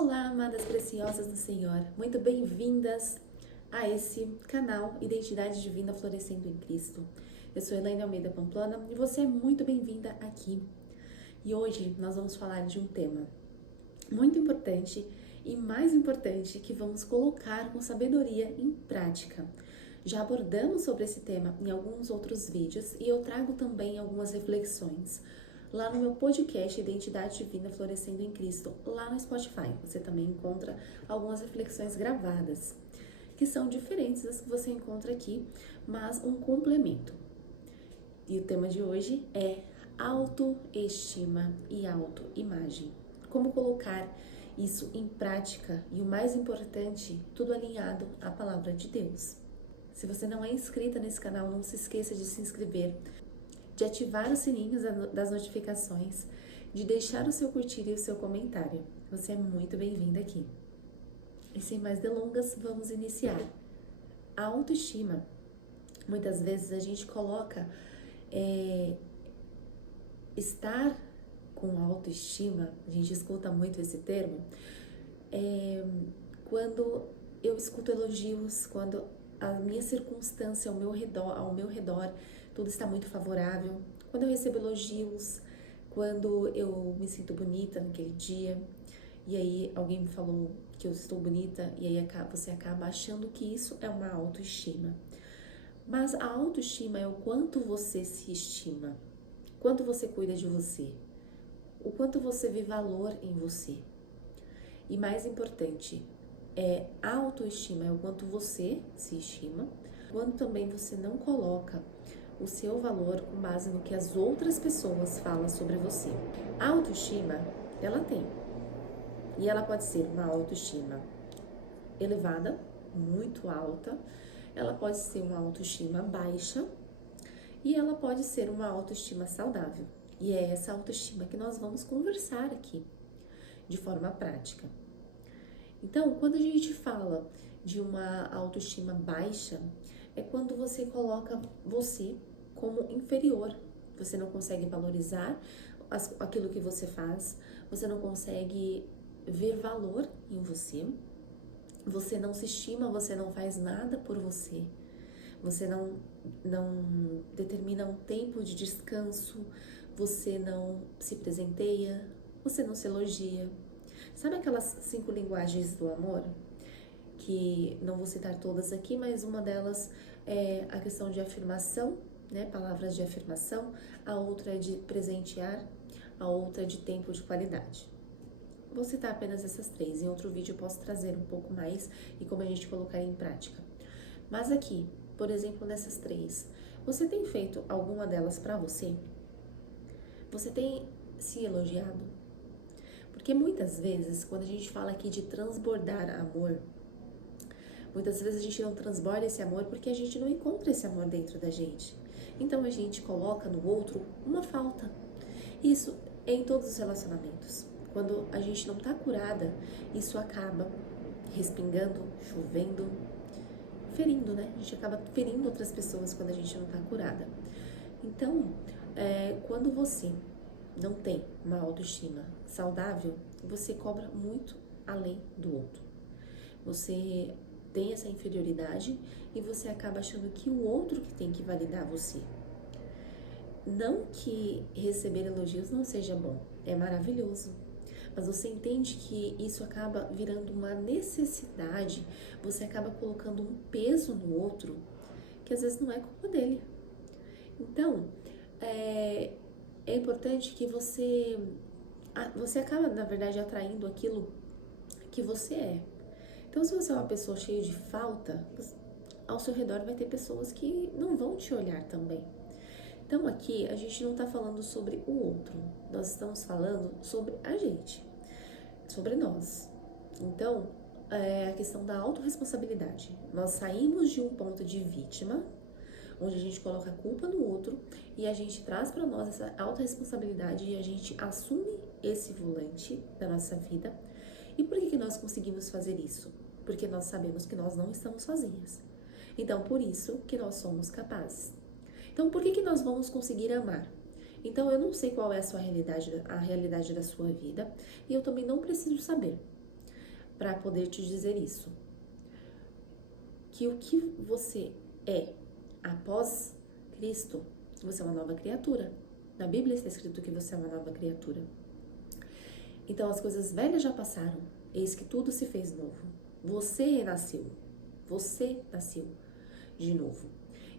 Olá, amadas preciosas do Senhor, muito bem-vindas a esse canal Identidade Divina Florescendo em Cristo. Eu sou Elaine Almeida Pamplona e você é muito bem-vinda aqui. E hoje nós vamos falar de um tema muito importante e mais importante que vamos colocar com sabedoria em prática. Já abordamos sobre esse tema em alguns outros vídeos e eu trago também algumas reflexões lá no meu podcast Identidade Divina Florescendo em Cristo, lá no Spotify. Você também encontra algumas reflexões gravadas, que são diferentes das que você encontra aqui, mas um complemento. E o tema de hoje é autoestima e autoimagem. Como colocar isso em prática e o mais importante, tudo alinhado à palavra de Deus. Se você não é inscrita nesse canal, não se esqueça de se inscrever, de ativar os sininhos das notificações, de deixar o seu curtir e o seu comentário. Você é muito bem-vinda aqui. E sem mais delongas, vamos iniciar. A autoestima. Muitas vezes a gente coloca estar com autoestima, a gente escuta muito esse termo, quando eu escuto elogios, quando a minha circunstância ao meu redor, tudo está muito favorável, quando eu recebo elogios, quando eu me sinto bonita naquele dia, e aí alguém me falou que eu estou bonita, e aí você acaba achando que isso é uma autoestima. Mas a autoestima é o quanto você se estima, quanto você cuida de você, o quanto você vê valor em você. E mais importante, a autoestima é o quanto você se estima, quanto também você não coloca o seu valor com base no que as outras pessoas falam sobre você. A autoestima, ela tem. E ela pode ser uma autoestima elevada, muito alta, ela pode ser uma autoestima baixa e ela pode ser uma autoestima saudável. E é essa autoestima que nós vamos conversar aqui, de forma prática. Então, quando a gente fala de uma autoestima baixa, é quando você coloca você como inferior. Você não consegue valorizar aquilo que você faz, você não consegue ver valor em você, você não se estima, você não faz nada por você, você não determina um tempo de descanso, você não se presenteia, você não se elogia. Sabe aquelas 5 linguagens do amor? Que não vou citar todas aqui, mas uma delas é a questão de afirmação, né? Palavras de afirmação. A outra é de presentear, a outra é de tempo de qualidade. Vou citar apenas essas 3. Em outro vídeo eu posso trazer um pouco mais e como a gente colocar em prática. Mas aqui, por exemplo, nessas 3, você tem feito alguma delas para você? Você tem se elogiado? Porque muitas vezes, quando a gente fala aqui de transbordar amor, muitas vezes a gente não transborda esse amor porque a gente não encontra esse amor dentro da gente. Então a gente coloca no outro uma falta. Isso é em todos os relacionamentos. Quando a gente não tá curada, isso acaba respingando, chovendo, ferindo, né? A gente acaba ferindo outras pessoas quando a gente não tá curada. Então, quando você não tem uma autoestima saudável, você cobra muito além do outro. Você tem essa inferioridade e você acaba achando que o outro que tem que validar você. Não que receber elogios não seja bom, é maravilhoso. Mas você entende que isso acaba virando uma necessidade, você acaba colocando um peso no outro que às vezes não é culpa dele. Então, é importante que você acaba, na verdade, atraindo aquilo que você é. Então, se você é uma pessoa cheia de falta, ao seu redor vai ter pessoas que não vão te olhar também. Então, aqui, a gente não está falando sobre o outro, nós estamos falando sobre a gente, sobre nós. Então, é a questão da autorresponsabilidade. Nós saímos de um ponto de vítima, onde a gente coloca a culpa no outro e a gente traz para nós essa autorresponsabilidade e a gente assume esse volante da nossa vida. E por que nós conseguimos fazer isso? Porque nós sabemos que nós não estamos sozinhas. Então, por isso que nós somos capazes. Então, por que nós vamos conseguir amar? Então, eu não sei qual é a realidade da sua vida e eu também não preciso saber. para poder te dizer isso. Que o que você é após Cristo, você é uma nova criatura. Na Bíblia está escrito que você é uma nova criatura. Então as coisas velhas já passaram, eis que tudo se fez novo. Você renasceu, você nasceu de novo.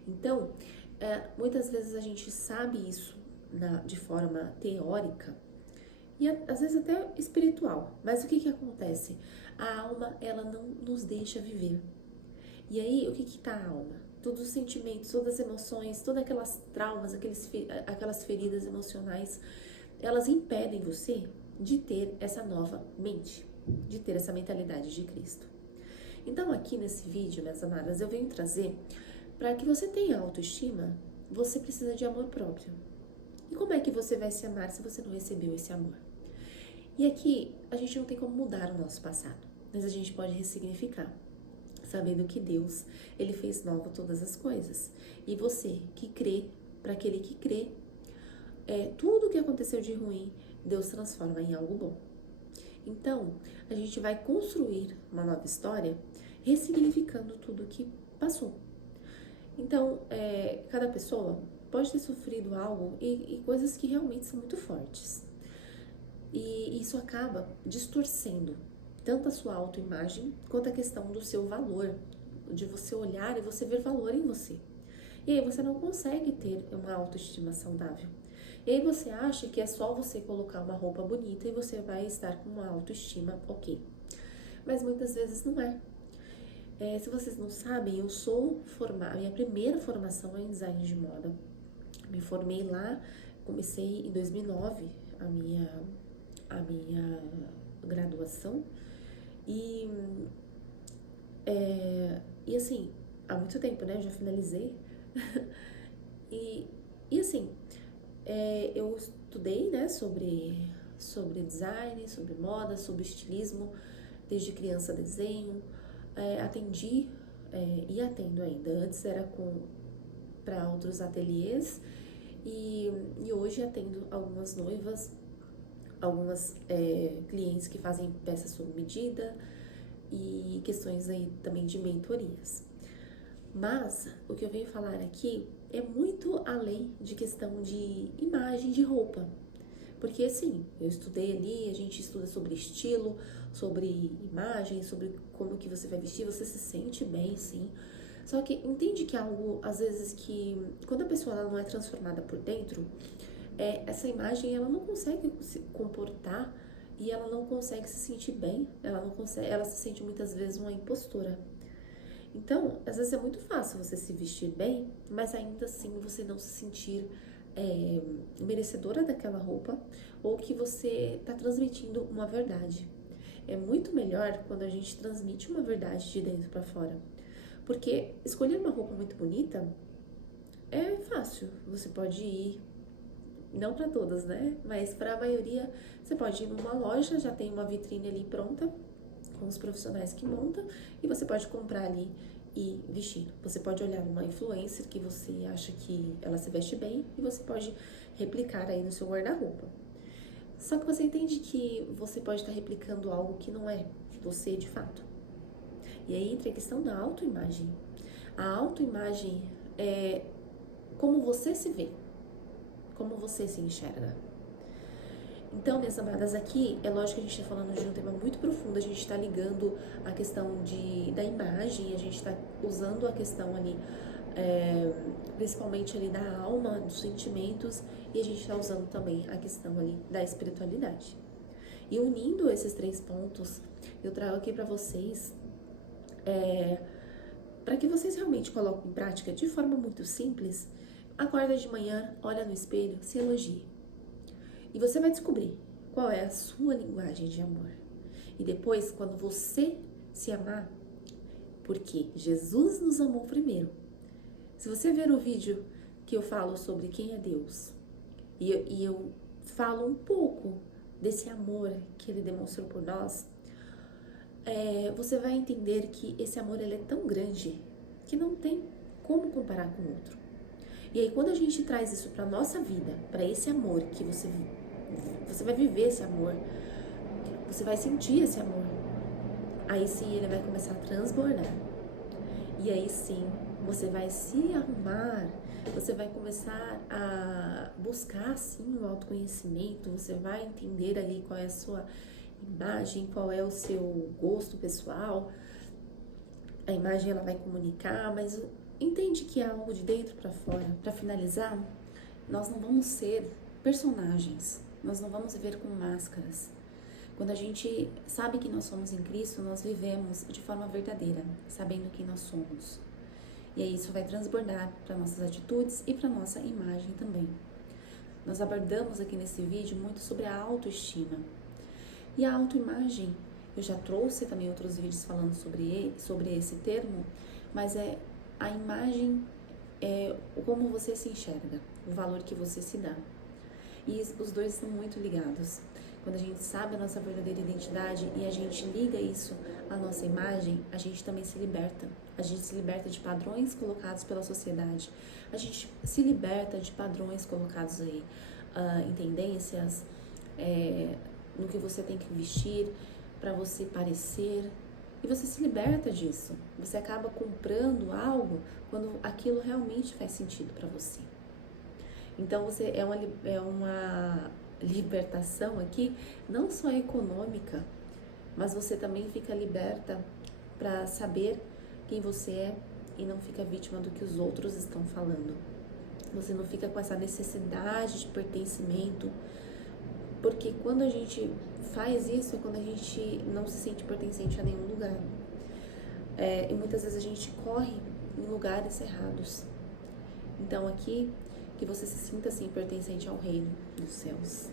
Então, muitas vezes a gente sabe isso de forma teórica e às vezes até espiritual. Mas o que acontece? A alma, ela não nos deixa viver. E aí, o que está a alma? Todos os sentimentos, todas as emoções, todas aquelas traumas, aquelas feridas emocionais, elas impedem você de ter essa nova mente, de ter essa mentalidade de Cristo. Então, aqui nesse vídeo, minhas amadas, eu venho trazer para que você tenha autoestima, você precisa de amor próprio. E como é que você vai se amar se você não recebeu esse amor? E aqui, a gente não tem como mudar o nosso passado, mas a gente pode ressignificar, sabendo que Deus, Ele fez novo todas as coisas. E você que crê, para aquele que crê, tudo que aconteceu de ruim, Deus transforma em algo bom. Então, a gente vai construir uma nova história, ressignificando tudo que passou. Então, cada pessoa pode ter sofrido algo e coisas que realmente são muito fortes. E isso acaba distorcendo tanto a sua autoimagem quanto a questão do seu valor, de você olhar e você ver valor em você. E aí você não consegue ter uma autoestima saudável. E aí você acha que é só você colocar uma roupa bonita e você vai estar com uma autoestima ok. Mas muitas vezes não é. Se vocês não sabem, eu sou formada, minha primeira formação é em design de moda. Me formei lá, comecei em 2009 a minha graduação. E assim, há muito tempo, né? Eu já finalizei. e assim, eu estudei, né, sobre design, sobre moda, sobre estilismo, desde criança desenho, atendi e atendo ainda. Antes era para outros ateliês e hoje atendo algumas noivas, algumas clientes que fazem peças sob medida e questões aí também de mentorias. Mas o que eu venho falar aqui é muito além de questão de imagem de roupa. Porque sim, eu estudei ali, a gente estuda sobre estilo, sobre imagem, sobre como que você vai vestir, você se sente bem, sim. Só que entende que é algo, às vezes, que quando a pessoa ela não é transformada por dentro, essa imagem ela não consegue se comportar e ela não consegue se sentir bem, ela se sente muitas vezes uma impostora. Então, às vezes é muito fácil você se vestir bem, mas ainda assim você não se sentir merecedora daquela roupa ou que você está transmitindo uma verdade. É muito melhor quando a gente transmite uma verdade de dentro para fora. Porque escolher uma roupa muito bonita é fácil. Você pode ir, não para todas, né? Mas para a maioria, você pode ir numa loja, já tem uma vitrine ali pronta, com os profissionais que montam, e você pode comprar ali e vestir. Você pode olhar uma influencer que você acha que ela se veste bem e você pode replicar aí no seu guarda-roupa. Só que você entende que você pode estar replicando algo que não é você de fato. E aí entra a questão da autoimagem. A autoimagem é como você se vê, como você se enxerga. Então, minhas amadas, aqui é lógico que a gente está falando de um tema muito profundo, a gente está ligando a questão da imagem, a gente está usando a questão ali, principalmente ali da alma, dos sentimentos, e a gente está usando também a questão ali da espiritualidade. E unindo esses 3 pontos, eu trago aqui para vocês, para que vocês realmente coloquem em prática de forma muito simples. Acorda de manhã, olha no espelho, se elogie. E você vai descobrir qual é a sua linguagem de amor. E depois, quando você se amar, porque Jesus nos amou primeiro. Se você ver o vídeo que eu falo sobre quem é Deus, e eu falo um pouco desse amor que Ele demonstrou por nós, você vai entender que esse amor ele é tão grande que não tem como comparar com o outro. E aí, quando a gente traz isso para nossa vida, para esse amor que você vai viver esse amor, você vai sentir esse amor. aí sim ele vai começar a transbordar. E aí sim você vai se arrumar, você vai começar a buscar sim o autoconhecimento, você vai entender ali qual é a sua imagem, qual é o seu gosto pessoal. A imagem ela vai comunicar, mas entende que é algo de dentro para fora. Para finalizar, nós não vamos ser personagens, nós não vamos viver com máscaras. Quando a gente sabe que nós somos em Cristo, nós vivemos de forma verdadeira, sabendo quem nós somos. E aí isso vai transbordar para nossas atitudes e para nossa imagem também. Nós abordamos aqui nesse vídeo muito sobre a autoestima. E a autoimagem, eu já trouxe também outros vídeos falando sobre esse termo, mas é a imagem, é como você se enxerga, o valor que você se dá. E os dois estão muito ligados. Quando a gente sabe a nossa verdadeira identidade e a gente liga isso à nossa imagem, a gente também se liberta. A gente se liberta de padrões colocados pela sociedade. A gente se liberta de padrões colocados aí, em tendências, no que você tem que vestir para você parecer. E você se liberta disso. Você acaba comprando algo quando aquilo realmente faz sentido para você. Então você é uma libertação aqui, não só econômica, mas você também fica liberta para saber quem você é e não fica vítima do que os outros estão falando. Você não fica com essa necessidade de pertencimento, porque quando a gente faz isso é quando a gente não se sente pertencente a nenhum lugar. E muitas vezes a gente corre em lugares errados. Então aqui, que você se sinta assim pertencente ao reino dos céus.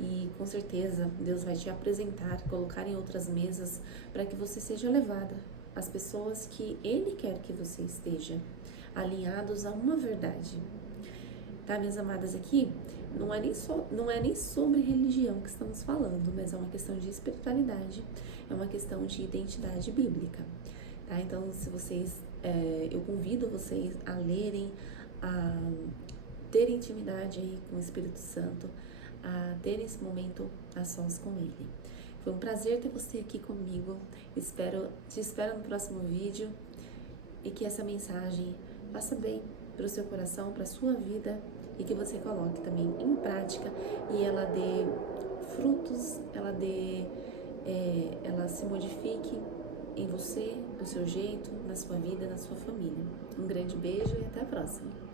E com certeza Deus vai te apresentar, colocar em outras mesas para que você seja levada às pessoas que Ele quer que você esteja, alinhados a uma verdade. Tá, minhas amadas, aqui não é nem sobre religião que estamos falando, mas é uma questão de espiritualidade, é uma questão de identidade bíblica. Tá? Então, se vocês, eu convido vocês a lerem, a ter intimidade aí com o Espírito Santo, a ter esse momento a sós com Ele. Foi um prazer ter você aqui comigo. Te espero no próximo vídeo e que essa mensagem faça bem para o seu coração, para a sua vida e que você coloque também em prática e ela dê frutos, ela se modifique em você, do seu jeito, na sua vida, na sua família. Um grande beijo e até a próxima!